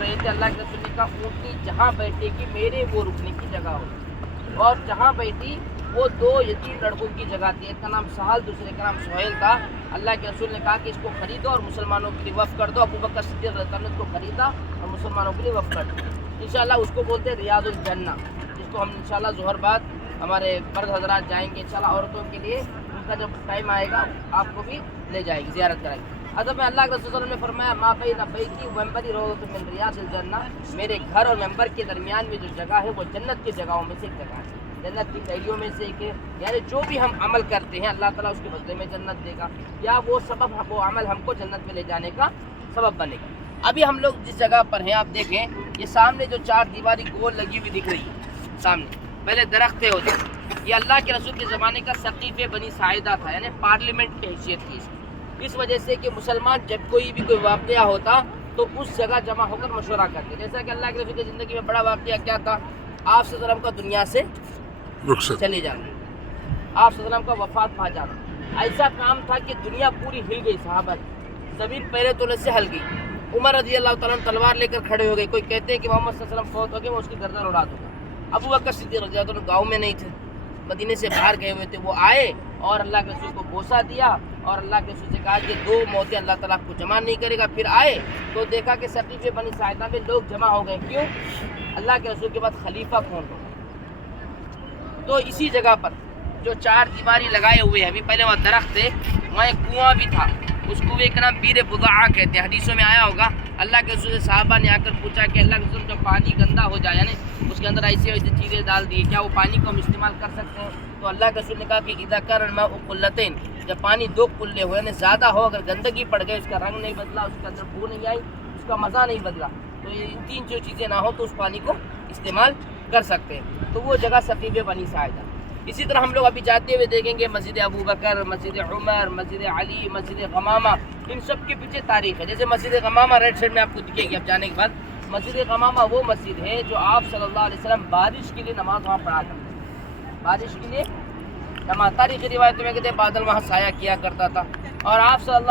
رہے تھے اللہ کے رسول نے کہا اونٹنی جہاں بیٹھے گی میرے وہ رکنے کی جگہ ہوگی، اور جہاں بیٹھی وہ دو یتیم لڑکوں کی جگہ تھی، ایک کا نام سہل دوسرے کا نام سہیل تھا۔ اللہ کے رسول نے کہا کہ اس کو خریدو اور مسلمانوں کے لیے وقف کر دو۔ ابو بکر صدیق رضی اللہ عنہ نے اس کو خریدا اور مسلمانوں کے لیے وقف کر دو۔ انشاءاللہ اس کو بولتے ہیں ریاض الجنہ، جس کو ہم انشاءاللہ ظہر بعد ہمارے مرد حضرات جائیں گے انشاءاللہ، عورتوں کے لیے ان کا جب ٹائم آئے گا آپ کو بھی لے جائے گی، زیارت کرائے گی۔ ادب میں اللہ کے رسول صلی اللہ علیہ وسلم نے فرمایا ما بین بیتی و منبری روضۃ من ریاض الجنہ، میرے گھر اور ممبر کے درمیان میں جو جگہ ہے وہ جنت کی جگہوں میں سے ایک جگہ ہے، جنت کی ٹہنیوں میں سے ایک ہے۔ یعنی جو بھی ہم عمل کرتے ہیں اللہ تعالیٰ اس کے بدلے میں جنت دے گا، یا وہ سبب وہ عمل ہم کو جنت میں لے جانے کا سبب بنے گا۔ ابھی ہم لوگ جس جگہ پر ہیں آپ دیکھیں، یہ سامنے جو چار دیواری گول لگی ہوئی دکھ رہی ہے سامنے، پہلے درخت ہے ہوتے، یہ اللہ کے رسول کے زمانے کا سقیف بنی ساعدہ تھا، یعنی پارلیمنٹ کی حیثیت تھی اس وجہ سے کہ مسلمان جب کوئی بھی کوئی واقعہ ہوتا تو اس جگہ جمع ہو کر مشورہ کرتے۔ جیسا کہ اللہ کے رسول کی زندگی میں بڑا واقعہ کیا تھا، آپ صلی اللہ علیہ وسلم کا دنیا سے چلے جانا، آپ صلی اللہ علیہ وسلم کا وفات پا جانا۔ ایسا کام تھا کہ دنیا پوری ہل گئی، صحابہ زمین پہلے تولے سے ہل گئی۔ عمر رضی اللہ تعالیٰ عنہ تلوار لے کر کھڑے ہو گئے، کوئی کہتے ہیں کہ محمد صلی اللہ علیہ وسلم فوت ہو گئے میں اس کی گردن اڑا دوں گا۔ ابو بکر صدیق رضی اللہ عنہ گاؤں میں نہیں تھے، مدینے سے باہر گئے ہوئے تھے، وہ آئے اور اللہ کے رسول کو بوسہ دیا اور اللہ کے رسول سے کہا کہ دو موتیں اللہ تعالیٰ کو جمع نہیں کرے گا۔ پھر آئے تو دیکھا کہ سقیف بنی ساعدہ میں لوگ جمع ہو گئے، کیوں؟ اللہ کے رسول کے بعد خلیفہ کون ہو؟ تو اسی جگہ پر جو چار دیواری لگائے ہوئے ہیں، ابھی پہلے وہاں درخت ہے، وہاں ایک کنواں بھی تھا، اس کنویں کا نام بیر بضاعہ کہتے ہیں، حدیثوں میں آیا ہوگا۔ اللہ کے رسول سے صحابہ نے آ کر پوچھا کہ اللہ کے رسول جب پانی گندا ہو جائے، یعنی اس کے اندر ایسے ایسے چیزیں ڈال دیے، کیا وہ پانی کو ہم استعمال کر سکتے ہیں؟ تو اللہ کے رسول نے کہا کہ اذا کان الماء قلتین، جب پانی دو قلے ہوئے یعنی زیادہ ہو، اگر گندگی پڑ گئی، اس کا رنگ نہیں بدلا، اس کے اندر بو نہیں آئی، اس کا مزہ نہیں بدلا، تو یہ تین جو چیزیں نہ ہو تو اس پانی کو استعمال کر سکتے ہیں۔ تو وہ جگہ سقیف بنی ساعدہ۔ اسی طرح ہم لوگ ابھی جاتے ہوئے دیکھیں گے مسجد ابو بکر، مسجد عمر، مسجد علی، مسجد غمامہ، ان سب کے پیچھے تاریخ ہے۔ جیسے مسجد غمامہ رائٹ سائڈ میں آپ کو دکھے گی اب جانے کے بعد، مسجد غمامہ وہ مسجد ہے جو آپ صلی اللہ علیہ وسلم بارش کے لیے نماز وہاں پڑھا کرتے تھے، بارش کے لیے نماز۔ تاریخی روایتوں میں کہتے ہیں بادل وہاں سایہ کیا کرتا تھا، اور آپ صلی اللہ علیہ